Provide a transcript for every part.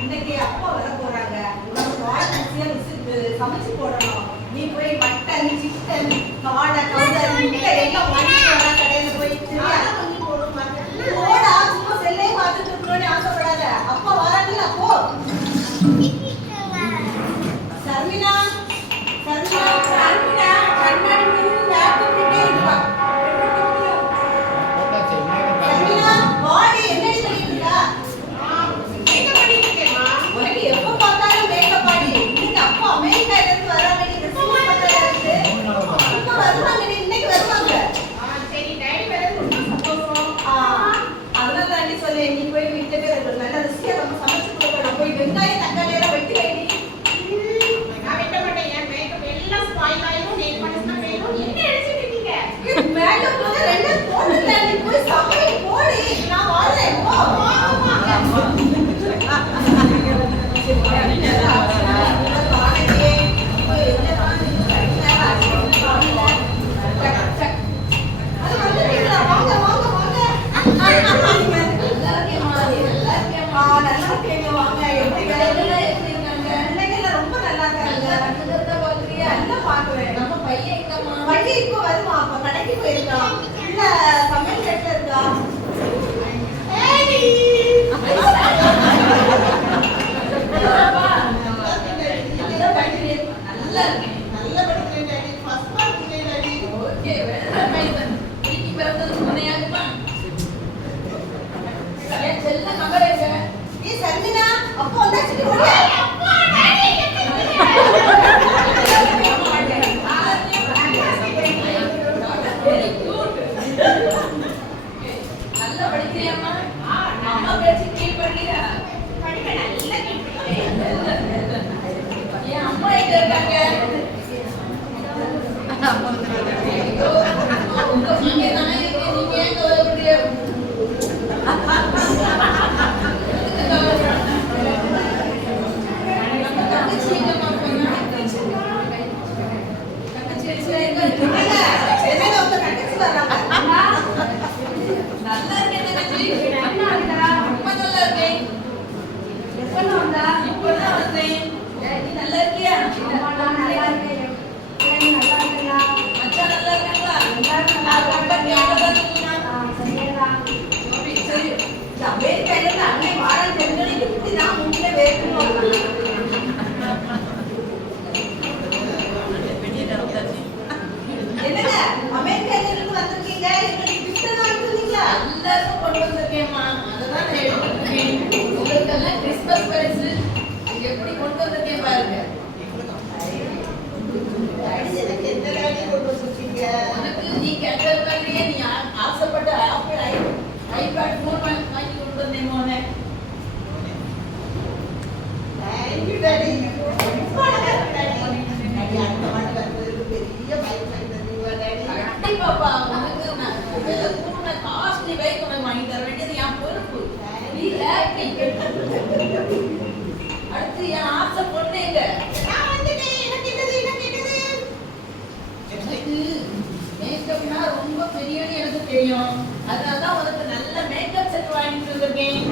இன்னைக்கு அப்பா வர போறாங்க. சமைச்சு போடணும். நீ போய் மட்டன், சிக்கன், காடை, கவுதல், முட்டை எல்லாம் வாங்கிட்டு வர கடையில போய் போடா. சும்மா செல்லே பார்த்துட்டு இருக்கணும்னு ஆசைப்படாத. அப்பா வராங்கல்ல அப்போ. சர்மினா சர்மினா சர்மினா கண்ணாடி முன்னாடி லேப்டாப்லயே இருப்பா. சர்மினா பாடி என்னடி பண்ணிட்டு இருக்கா? மேக்கப் பண்ணிட்டு இருக்கேம்மா. உனக்கு எப்ப பார்த்தாலும் மேக்கப் பாடி. இன்னைக்கு அப்பா அமெரிக்கால இருந்து வராங்க. நீ ட்ரெஸ் பண்ணதா இருக்கு. இப்ப வருவாங்க, இன்னைக்கு வருவாங்க. சரி டைம் வரது ரொம்ப சந்தோஷம். அதனால தாண்டி சொல்றேன், நீ போய் வீட்டுல போய் நல்ல ருசியா நம்ம சமைச்சு கொடுக்கணும். போய் வெங்காயம் தக்காளி எல்லாம் வெட்டி வைடி. நான் வெட்ட மாட்டேன். என் மேக்கப் எல்லாம் ஸ்பாயில் ஆயிடும். நெயில் பாலிஷ் தான் வேணும். என்ன நினைச்சிட்டு இருக்கீங்க? மேக்கப் போட ரெண்டு போடல. நீ போய் சமையல் போடு. நான் வரேன். போ போ இப்போ வருமா? அப்ப கடைக்கு போயிருக்கா இல்ல சமையல் செட்ல இருக்கா? அப்போ அதனாலதான் உனக்கு நல்ல மேக்கப் செட் வாங்கிட்டு வந்திருக்கேன்.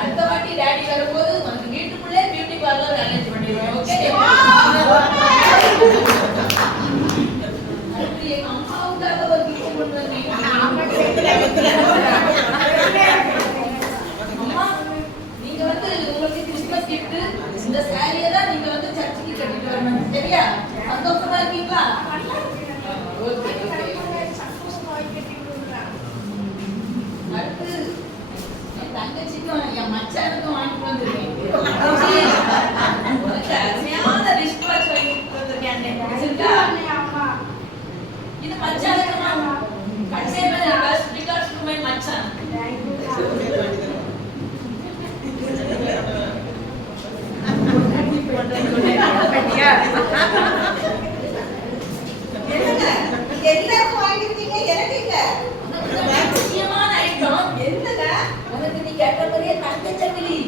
அடுத்த வாட்டி டாடி வரும்போது உனக்கு வீட்டுக்குள்ளே பியூட்டி பார்லர் அரேஞ்ச் பண்ணிடுவேன். ஓகே? அடுத்து எங்க அம்மாவுக்காக ஒரு கிஃப்ட் கொண்டு வந்தேன். அம்மா, நீங்க வந்து உங்களுக்கு கிறிஸ்மஸ் கிஃப்ட் இந்த சாரியை தான் நீங்க வந்து சர்ச்சுக்கு கட்டிட்டு வரணும். சரியா? சந்தோஷமா இருக்கீங்களா? Okay okay. அடுத்து என் தங்கச்சிக்கும் என் மச்சானுக்கும் வாங்கிட்டு வந்திருக்கேன். அருமையான ரிஸ்ட் வாட்ச் வாங்கிட்டு வந்திருக்கேன். இது மச்சானுக்குமா? கண்டிப்பா பெஸ்ட் ரிகார்ட்ஸ் டு மை மச்சான். எல்லாருக்கும் வாங்கிருக்கீங்க, எனக்கு இல்ல. முக்கியமான ஐட்டம் என்னங்க? உனக்கு நீ கேட்ட மாதிரியே தங்க சங்கிலி.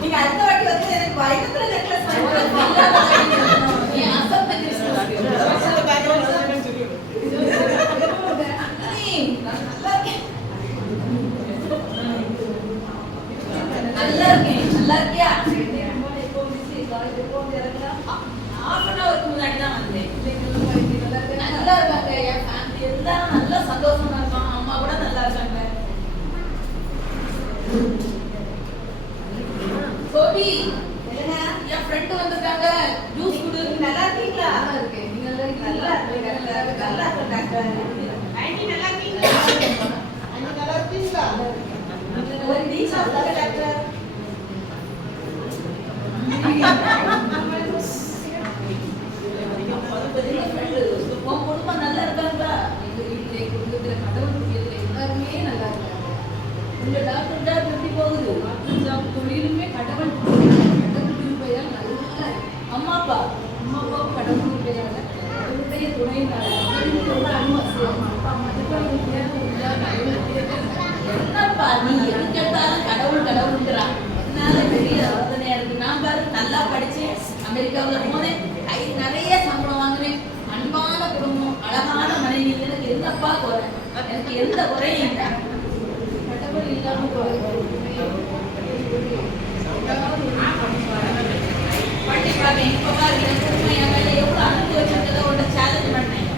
நீங்க அடுத்த வாட்டி வந்து எனக்கு வயிற்றுல சந்தோஷமா இருக்கும். அம்மா கூட நல்லா இருக்காங்க. சோபி என் ஃப்ரெண்ட் வந்திருக்காங்க. ஜூஸ் குடு. நல்லா இருக்கீங்களா? நல்லா இருக்கேன். நீங்க நல்லா இருக்கீங்களா? நல்லா இருக்கேன். நல்லா இருக்கேன். ஆண்டி நல்லா இருக்கீங்களா? ஆண்டி நல்லா இருக்கீங்களா? ஒரு டீ சாப்பிடுங்க டாக்டர். உன் குடும்பம் நல்லா இருக்காங்களா? எங்க வீட்டிலே குடும்பத்துல கடவுள் புண்ணியத்துல எல்லாருமே நல்லா இருக்காங்க. உங்க டாக்டர் ஜாப் எப்படி போகுது? டாக்டர் ஜாப் தொழிலுமே கடவுள் கிருபையால் நல்லா அம்மா அப்பா கடவுள் கிருபையால கடவுளுடைய துணையினால என்னப்பா நீ எது கேட்டாலும் கடவுள் கடவுள்ங்கிறான். என்னால பெரிய யோசனையா இருக்கு. நான் பாரு நல்லா படிச்சேன், அமெரிக்காவில் போனேன், நிறைய சம்பளம் வாங்கினேன், அன்பான குடும்பம், அழகான மனைவி. எனக்கு எந்தப்பா குறை? எனக்கு எந்த குறையும் இல்லை. கடவுள் இல்லாம கண்டிப்பாக இப்ப பாரு எனக்கு உண்மையா வேலை எவ்வளவு அனுபவிச்சிருக்கதை உன்னை சேலஞ்ச் பண்ணேன்.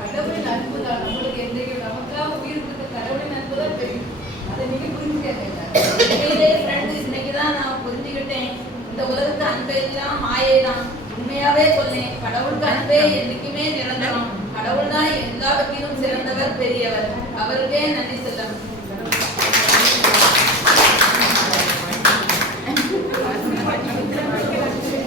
கடவுளின் அன்புதான் நம்மளுக்கு என்றைக்கும் நமக்காக உயிர் கொடுத்த கடவுளின் அன்புதான் தெரியும். உண்மையிலே ஃப்ரெண்டு இன்னைக்குதான் நான் புரிஞ்சுக்கிட்டேன். இந்த உலகத்து அன்பை எல்லாம் மாயை தான். உண்மையாவே சொல்லேன், கடவுளுக்கு அன்பே என்னைக்குமே நிரந்தரம். கடவுள் தான் எல்லாவற்றிலும் சிறந்தவர், பெரியவர். அவருக்கே நன்றி செல்லம்.